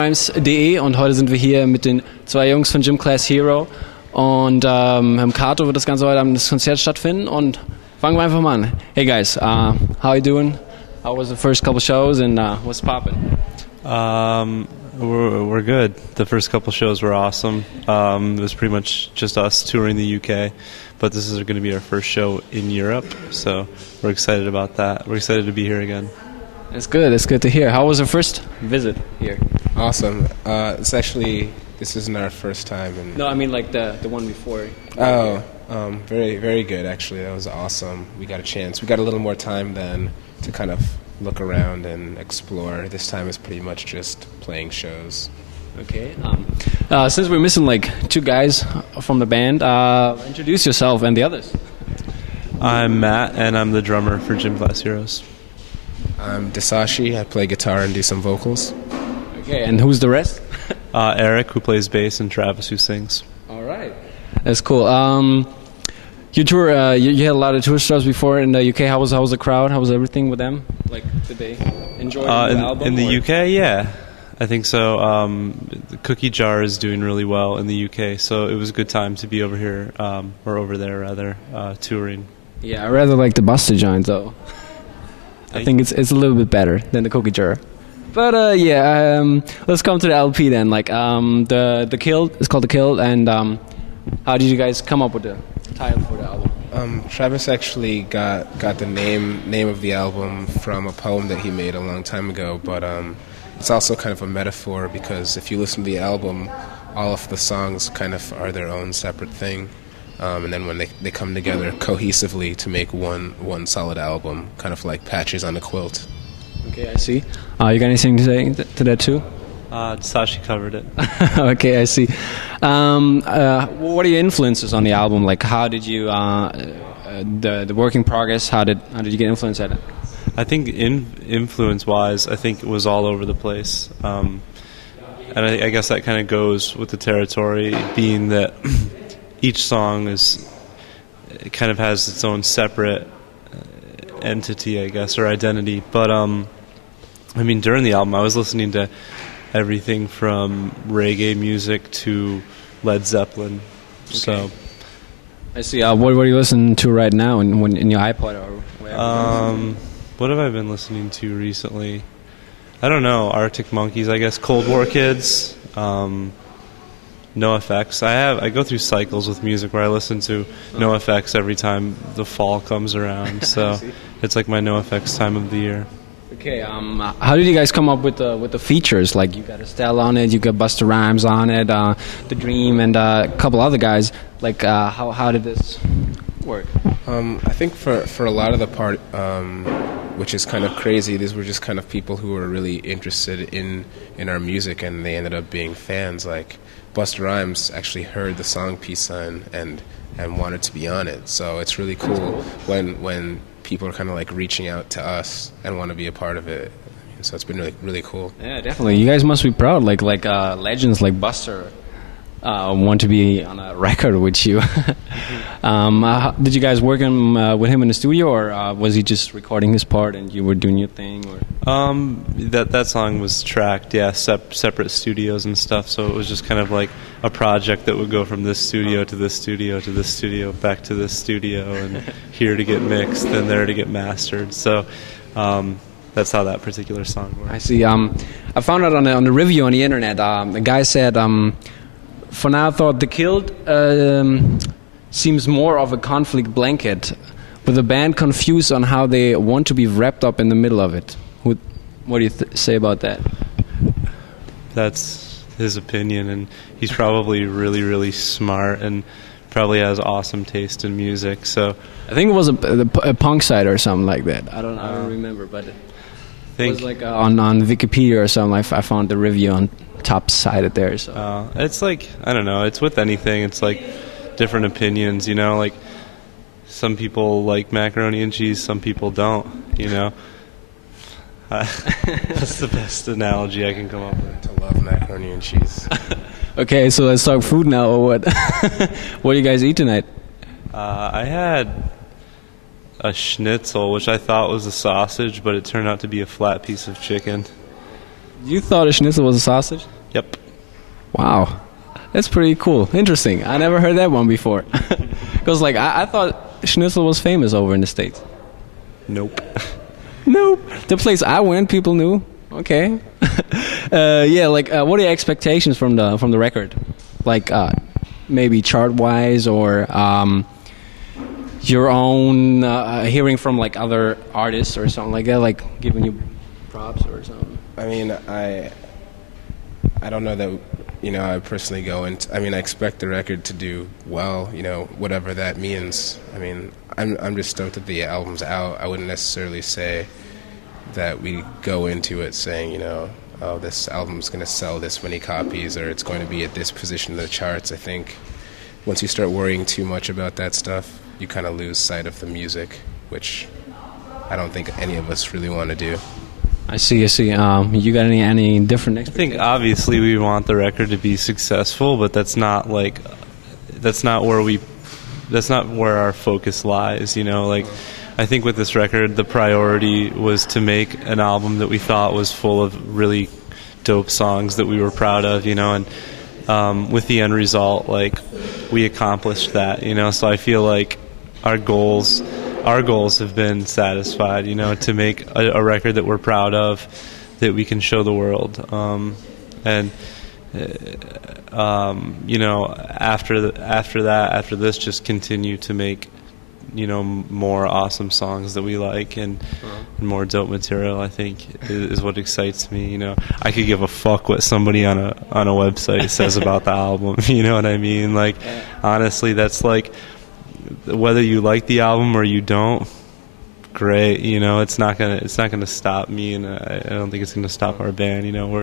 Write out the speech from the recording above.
Rhymes.de und heute sind wir hier mit den zwei Jungs von Gym Class Hero und im Kato wird das Ganze heute am Konzert stattfinden und fangen wir einfach mal an. Hey guys, how are you doing? How was the first couple shows and what's poppin'? We're good. The first couple shows were awesome. It was pretty much just us touring the UK, but this is going to be our first show in Europe, so we're excited about that. We're excited to be here again. It's good. It's good to hear. How was your first visit here? Awesome. This isn't our first time. No, I mean like the one before. Oh, very, very good, actually. That was awesome. We got a chance. We got a little more time then to kind of look around and explore. This time is pretty much just playing shows. Okay. Since we're missing like two guys from the band, introduce yourself and the others. I'm Matt, and I'm the drummer for Gym Class Heroes. I'm Dasashi. I play guitar and do some vocals. Okay, and who's the rest? Eric, who plays bass, and Travis, who sings. All right. That's cool. You tour. You had a lot of tour stops before in the UK. How was the crowd? How was everything with them? Like, did they enjoy the album? In the UK, yeah, I think so. The Cookie Jar is doing really well in the UK, so it was a good time to be over here, or over there rather, touring. Yeah, I rather like the Buster Joint though. I think it's a little bit better than the Cookie Jar. But let's come to the LP then. Like the Killed, it's called The Killed, and how did you guys come up with the title for the album? Travis actually got the name of the album from a poem that he made a long time ago, but it's also kind of a metaphor because if you listen to the album, all of the songs kind of are their own separate thing. And then when they come together cohesively to make one solid album, kind of like patches on a quilt. Okay, I see. You got anything to say to that too? Sashi covered it. Okay, I see. What are your influences on the album? Like, how did you the work in progress? How did you get influence at it? I think influence-wise, I think it was all over the place, and I guess that kind of goes with the territory, being that each song kind of has its own separate entity, I guess, or identity. But I mean, during the album, I was listening to everything from reggae music to Led Zeppelin. Okay. So I see. What are you listening to right now in your iPod or wherever? What have I been listening to recently? I don't know. Arctic Monkeys, I guess. Cold War Kids. NoFX. I go through cycles with music where I listen to NoFX every time the fall comes around. So it's like my NoFX time of the year. Okay. How did you guys come up with the features? Like, you got Estelle on it, you got Busta Rhymes on it, The Dream, and a couple other guys. Like, how did this work? I think for a lot of the part, which is kind of crazy, these were just kind of people who were really interested in our music, and they ended up being fans. Like, Busta Rhymes actually heard the song Peace Sign and wanted to be on it. So it's really cool when people are kind of like reaching out to us and want to be a part of it. So it's been really, really cool. Yeah, definitely. You guys must be proud. Like legends like Buster want to be on a record with you. Did you guys work with him in the studio, or was he just recording his part and you were doing your thing? Or? That song was tracked, yeah, separate studios and stuff. So it was just kind of like a project that would go from this studio to this studio to this studio, back to this studio, and here to get mixed and there to get mastered. So that's how that particular song works. I see. I found out on the review on the internet. The guy said, for now, I thought The Killed seems more of a conflict blanket, with the band confused on how they want to be wrapped up in the middle of it. What do you say about that? That's his opinion, and he's probably really, really smart and probably has awesome taste in music. So I think it was a punk site or something like that. I don't remember, but it was like on Wikipedia or something. I found the review on top sided there. So it's like, I don't know, it's with anything, it's like different opinions, you know, like some people like macaroni and cheese, some people don't, you know. That's the best analogy I can come up with. To love macaroni and cheese. Okay, so let's talk food now, or what? What do you guys eat tonight? I had a schnitzel, which I thought was a sausage, but it turned out to be a flat piece of chicken. You thought a schnitzel was a sausage? Yep. Wow, that's pretty cool. Interesting. I never heard that one before. Because like I thought schnitzel was famous over in the States. Nope. Nope. The place I went, people knew. Okay. Yeah. Like, what are your expectations from the record? Like, maybe chart wise, or your own hearing from like other artists or something like that, like giving you props or something. I mean, I don't know that, I personally go into, I expect the record to do well, whatever that means. I'm just stoked that the album's out. I wouldn't necessarily say that we go into it saying, oh, this album's going to sell this many copies, or it's going to be at this position in the charts. I think once you start worrying too much about that stuff, you kind of lose sight of the music, which I don't think any of us really want to do. I see. You got any different expectations? I think obviously we want the record to be successful, but that's not where our focus lies. I think with this record, the priority was to make an album that we thought was full of really dope songs that we were proud of. And with the end result, we accomplished that. So I feel like our goals have been satisfied, to make a record that we're proud of, that we can show the world. After this, just continue to make, more awesome songs that we like, and more dope material, I think, is what excites me. I could give a fuck what somebody on a website says about the album. You know what I mean? Honestly, that's whether you like the album or you don't, great. It's not gonna stop me, and I don't think it's gonna stop our band. We're